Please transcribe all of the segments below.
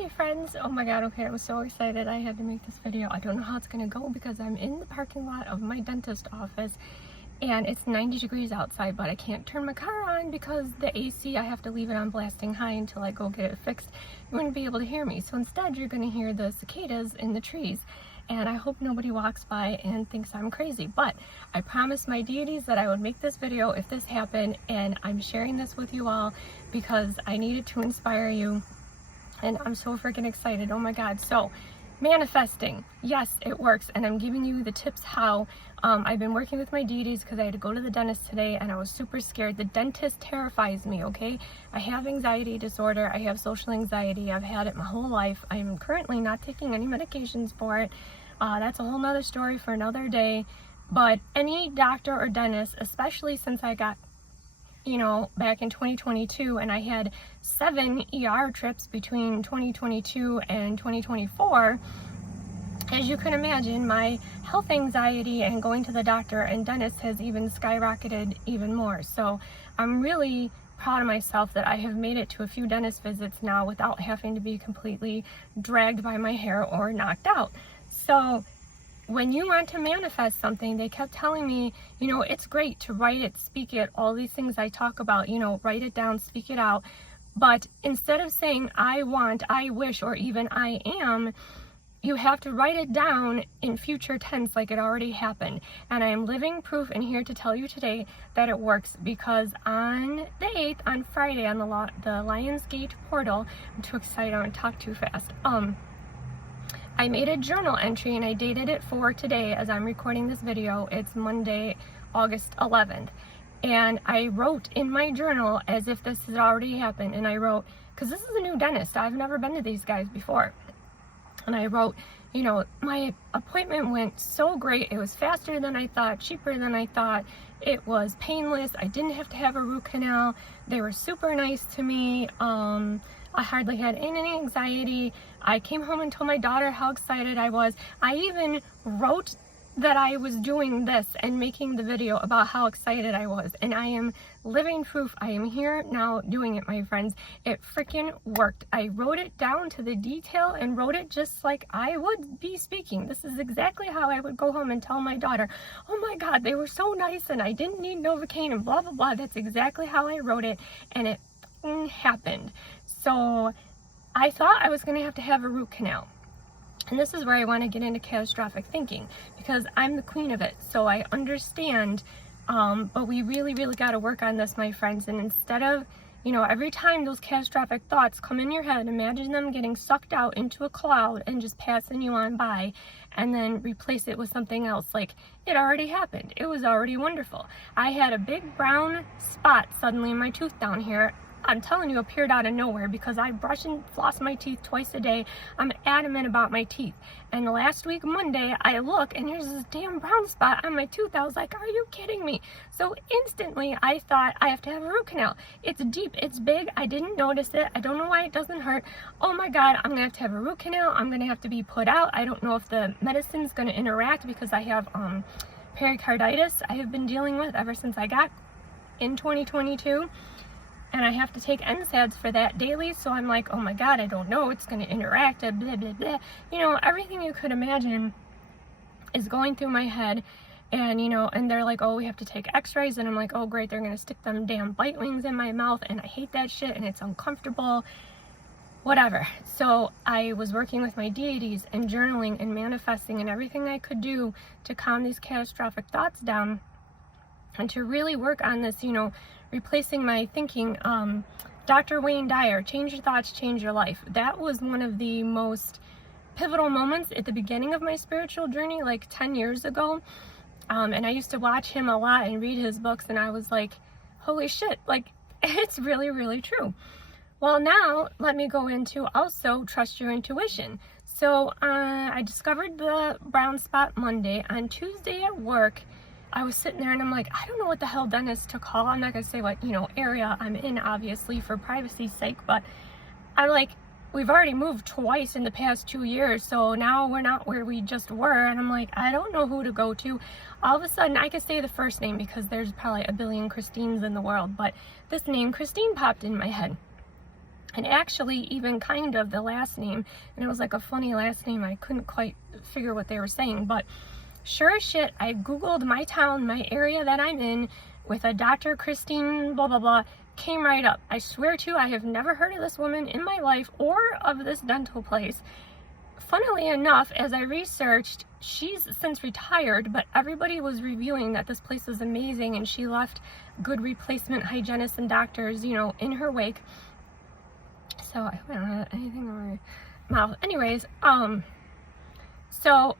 Hey friends, oh my god, okay, I was so excited I had to make this video. I don't know how it's gonna go because I'm in the parking lot of my dentist office and it's 90 degrees outside, but I can't turn my car on because the AC, I have to leave it on blasting high until I go get it fixed. You wouldn't be able to hear me, so instead you're gonna hear the cicadas in the trees. And I hope nobody walks by and thinks I'm crazy, but I promised my deities that I would make this video if this happened, and I'm sharing this with you all because I needed to inspire you. And I'm so freaking excited. Oh my god. So manifesting, yes, it works, and I'm giving you the tips how. I've been working with my deities because I had to go to the dentist today and I was super scared. The dentist terrifies me, okay? I have anxiety disorder, I have social anxiety, I've had it my whole life. I'm currently not taking any medications for it. That's a whole nother story for another day. But any doctor or dentist, especially since I got, back in 2022, and I had 7 ER trips between 2022 and 2024, as you can imagine, my health anxiety and going to the doctor and dentist has even skyrocketed even more. So I'm really proud of myself that I have made it to a few dentist visits now without having to be completely dragged by my hair or knocked out. So when you want to manifest something, they kept telling me, it's great to write it, speak it, all these things I talk about, write it down, speak it out. But instead of saying I want, I wish, or even I am, you have to write it down in future tense like it already happened. And I am living proof and here to tell you today that it works, because on the 8th, on Friday, on the Lionsgate portal, I'm too excited, I don't talk too fast. I made a journal entry and I dated it for today as I'm recording this video. It's Monday, August 11th. And I wrote in my journal as if this had already happened. And I wrote, because this is a new dentist, I've never been to these guys before. And I wrote, my appointment went so great. It was faster than I thought, cheaper than I thought. It was painless. I didn't have to have a root canal. They were super nice to me. I hardly had any anxiety. I came home and told my daughter how excited I was. I even wrote that I was doing this and making the video about how excited I was. And I am living proof. I am here now doing it, my friends. It freaking worked. I wrote it down to the detail and wrote it just like I would be speaking. This is exactly how I would go home and tell my daughter, oh my god, they were so nice and I didn't need Novocaine and blah blah blah. That's exactly how I wrote it, and it happened. So I thought I was going to have a root canal. And this is where I want to get into catastrophic thinking, because I'm the queen of it. So I understand, but we really got to work on this, my friends. And instead of, every time those catastrophic thoughts come in your head, imagine them getting sucked out into a cloud and just passing you on by, and then replace it with something else. Like, it already happened. It was already wonderful. I had a big brown spot suddenly in my tooth down here. I'm telling you, appeared out of nowhere because I brush and floss my teeth twice a day. I'm adamant about my teeth. And last week, Monday, I look and there's this damn brown spot on my tooth. I was like, are you kidding me? So instantly, I thought I have to have a root canal. It's deep, it's big. I didn't notice it. I don't know why it doesn't hurt. Oh my God, I'm gonna have to have a root canal. I'm gonna have to be put out. I don't know if the medicine's gonna interact because I have pericarditis I have been dealing with ever since I got in 2022. And I have to take NSAIDs for that daily, so I'm like, oh my god, I don't know, it's going to interact, blah, blah, blah. Everything you could imagine is going through my head, and, and they're like, oh, we have to take x-rays, and I'm like, oh, great, they're going to stick them damn bite wings in my mouth, and I hate that shit, and it's uncomfortable, whatever. So I was working with my deities and journaling and manifesting and everything I could do to calm these catastrophic thoughts down, and to really work on this, replacing my thinking. Dr. Wayne Dyer, change your thoughts, change your life. That was one of the most pivotal moments at the beginning of my spiritual journey, like 10 years ago. And I used to watch him a lot and read his books, and I was like, holy shit, like, it's really true. Well, now let me go into also trust your intuition. So I discovered the brown spot Monday. On Tuesday at work, I was sitting there and I'm like, I don't know what the hell dentist to call. I'm not going to say what, area I'm in, obviously, for privacy's sake, but I'm like, we've already moved twice in the past 2 years, so now we're not where we just were, and I'm like, I don't know who to go to. All of a sudden, I could say the first name because there's probably a billion Christines in the world, but this name, Christine, popped in my head. and actually even kind of the last name, and it was like a funny last name. I couldn't quite figure what they were saying, but sure as shit, I googled my town, my area that I'm in, with a Dr. Christine blah blah blah, came right up. I swear to, I have never heard of this woman in my life or of this dental place. Funnily enough, as I researched, she's since retired, but everybody was reviewing that this place is amazing, and she left good replacement hygienists and doctors, you know, in her wake. So I don't have anything in my mouth. Anyways, so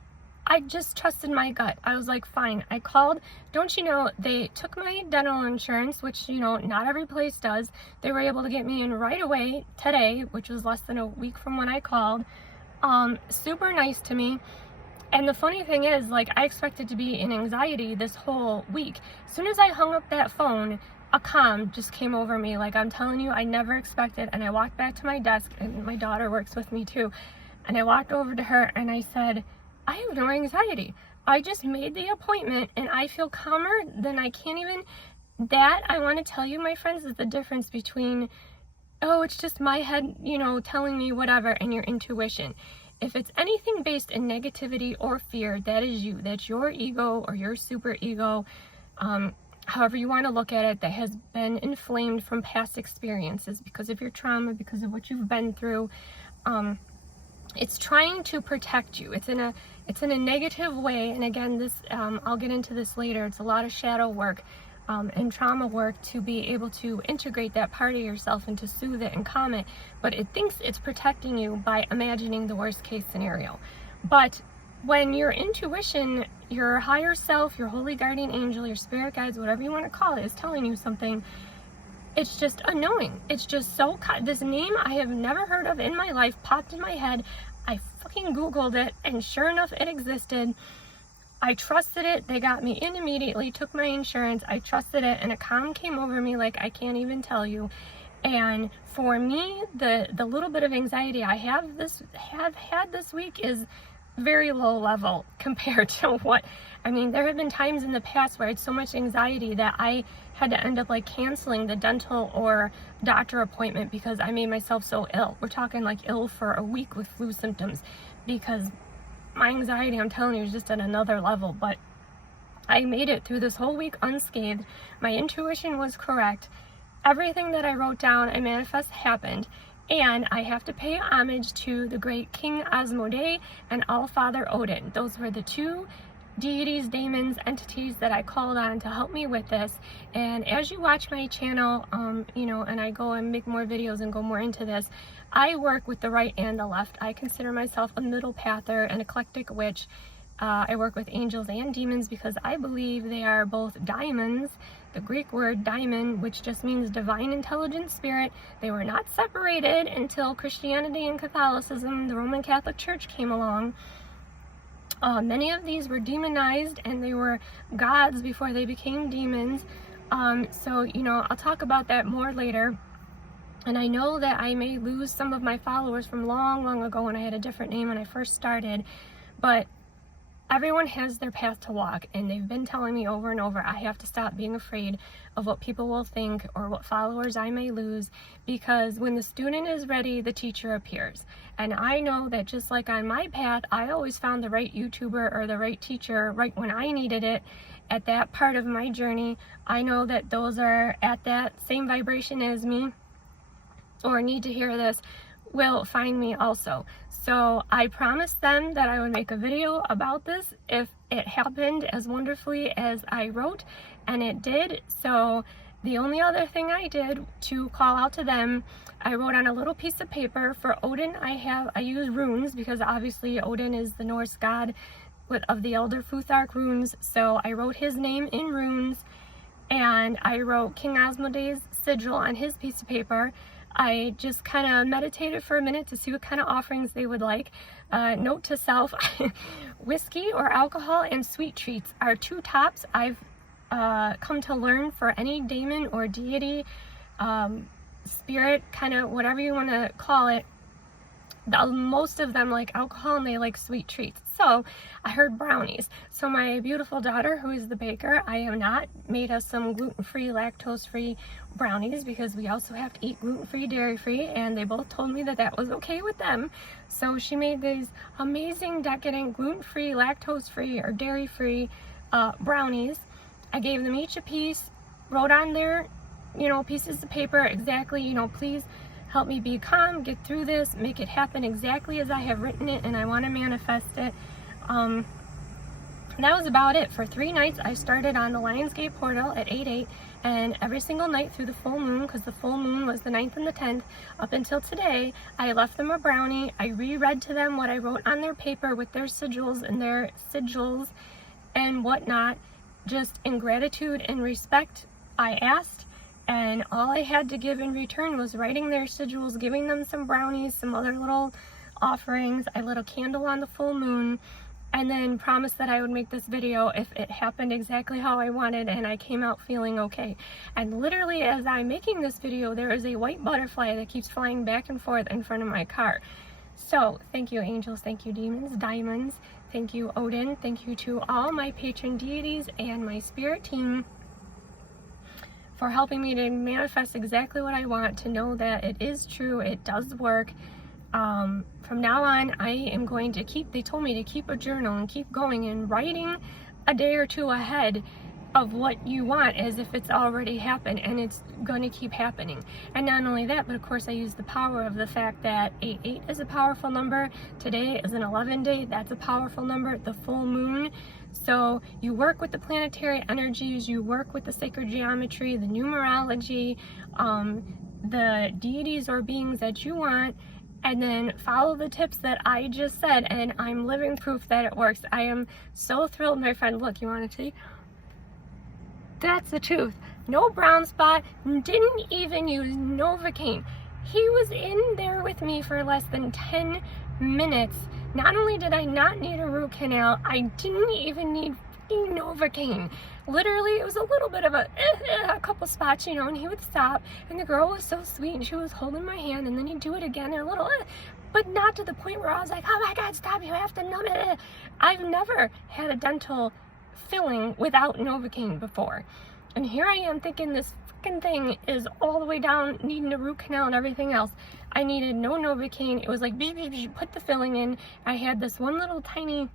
I just trusted my gut. I was like, fine. I called. Don't you know, they took my dental insurance, which, you know, not every place does. They were able to get me in right away today, which was less than a week from when I called. Super nice to me. And the funny thing is, like, I expected to be in anxiety this whole week. As soon as I hung up that phone, a calm just came over me. Like, I'm telling you, I never expected. And I walked back to my desk, and my daughter works with me too. And I walked over to her and I said, I have no anxiety. I just made the appointment and I feel calmer than I can't even. That, I want to tell you, my friends, is the difference between, oh, it's just my head, you know, telling me whatever, and your intuition. If it's anything based in negativity or fear, that is you. That's your ego or your super ego, however you want to look at it, that has been inflamed from past experiences because of your trauma, because of what you've been through. It's trying to protect you. It's in a negative way. And again, this I'll get into this later. It's a lot of shadow work and trauma work to be able to integrate that part of yourself and to soothe it and calm it. But it thinks it's protecting you by imagining the worst case scenario. But when your intuition, your higher self, your holy guardian angel, your spirit guides, whatever you want to call it, is telling you something, it's just a knowing. It's just so, this name I have never heard of in my life popped in my head. I fucking Googled it, and sure enough, it existed. I trusted it. They got me in immediately, took my insurance. I trusted it, and a calm came over me like I can't even tell you. And for me, the little bit of anxiety I have had this week is very low level compared to what, I mean, there have been times in the past where I had so much anxiety that I had to end up like canceling the dental or doctor appointment because I made myself so ill. We're talking like ill for a week with flu symptoms because my anxiety, I'm telling you, is just at another level. But I made it through this whole week unscathed. My intuition was correct. Everything that I wrote down and manifest happened. And I have to pay homage to the great King Asmoday and All-Father Odin. Those were the two deities, daemons, entities that I called on to help me with this. And as you watch my channel, you know, and I go and make more videos and go more into this, I work with the right and the left. I consider myself a middle pather, an eclectic witch. I work with angels and demons because I believe they are both daimons. The Greek word daimon, which just means divine intelligent spirit. They were not separated until Christianity and Catholicism, the Roman Catholic Church, came along. Many of these were demonized and they were gods before they became demons. So, you know, I'll talk about that more later. And I know that I may lose some of my followers from long, long ago when I had a different name when I first started. But everyone has their path to walk, and they've been telling me over and over, I have to stop being afraid of what people will think or what followers I may lose, because when the student is ready, the teacher appears. And I know that just like on my path, I always found the right YouTuber or the right teacher right when I needed it at that part of my journey. I know that those are at that same vibration as me or need to hear this will find me also. So I promised them that I would make a video about this if it happened as wonderfusly as I wrote, and it did. So the only other thing I did to call out to them, I wrote on a little piece of paper. For Odin, I use runes because obviously Odin is the Norse god of the Elder Futhark runes. So I wrote his name in runes, and I wrote King Asmoday's sigil on his piece of paper. I just kind of meditated for a minute to see what kind of offerings they would like. Note to self, whiskey or alcohol and sweet treats are two tops I've come to learn for any daemon or deity, spirit, kind of whatever you want to call it. most of them like alcohol and they like sweet treats. So I heard brownies. So my beautiful daughter, who is the baker, I have not made us some gluten-free, lactose-free brownies because we also have to eat gluten-free, dairy-free, and they both told me that that was okay with them. So she made these amazing, decadent, gluten-free, lactose-free, or dairy-free brownies. I gave them each a piece, wrote on their, you know, pieces of paper exactly, you know, please help me be calm, get through this, make it happen exactly as I have written it, and I want to manifest it. That was about it. For 3 nights, I started on the Lionsgate portal at 8/8, and every single night through the full moon, because the full moon was the 9th and the 10th, up until today, I left them a brownie. I reread to them what I wrote on their paper with their sigils and whatnot, just in gratitude and respect. I asked, and all I had to give in return was writing their sigils, giving them some brownies, some other little offerings. I lit a candle on the full moon, and then promised that I would make this video if it happened exactly how I wanted and I came out feeling okay. And literally, as I'm making this video, there is a white butterfly that keeps flying back and forth in front of my car. So thank you, angels, thank you, demons, diamonds, thank you, Odin, thank you to all my patron deities and my spirit team for helping me to manifest exactly what I want, to know that it is true, it does work. From now on, I am going to keep, they told me to keep a journal and keep going and writing a day or two ahead of what you want as if it's already happened, and it's going to keep happening. And not only that, but of course I use the power of the fact that 8/8 is a powerful number, today is an 11 day, that's a powerful number, the full moon. So you work with the planetary energies, you work with the sacred geometry, the numerology, the deities or beings that you want, and then follow the tips that I just said, and I'm living proof that it works. I am so thrilled, my friend. Look, you want to see? That's the truth. No brown spot, didn't even use Novocaine. He was in there with me for less than 10 minutes. Not only did I not need a root canal, I didn't even need Novocaine. Literally, it was a little bit of a couple spots, you know, and he would stop, and the girl was so sweet, and she was holding my hand, and then he'd do it again, and a little, but not to the point where I was like, oh my God, stop, you have to numb it. I've never had a dental filling without Novocaine before. And here I am thinking this freaking thing is all the way down, needing a root canal and everything else. I needed no Novocaine. It was like, put the filling in. I had this one little tiny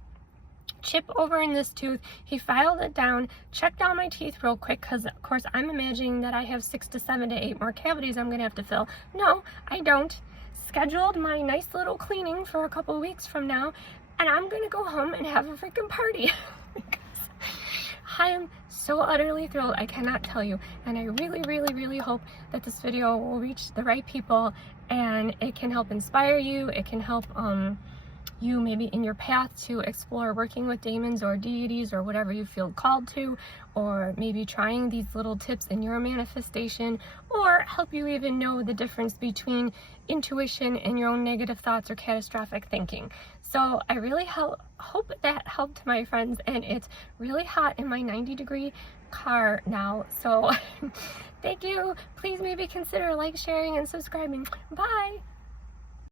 chip over in this tooth. He filed it down, checked all my teeth real quick, because of course I'm imagining that I have 6 to 7 to 8 more cavities I'm gonna have to fill. No, I don't. Scheduled my nice little cleaning for a couple weeks from now, and I'm gonna go home and have a freaking party. I am so utterly thrilled, I cannot tell you, and I really hope that this video will reach the right people and it can help inspire you, it can help you maybe in your path to explore working with demons or deities or whatever you feel called to, or maybe trying these little tips in your manifestation, or help you even know the difference between intuition and your own negative thoughts or catastrophic thinking. So I really hope that helped, my friends, and it's really hot in my 90-degree car now, so thank you. Please maybe consider like, sharing, and subscribing. Bye.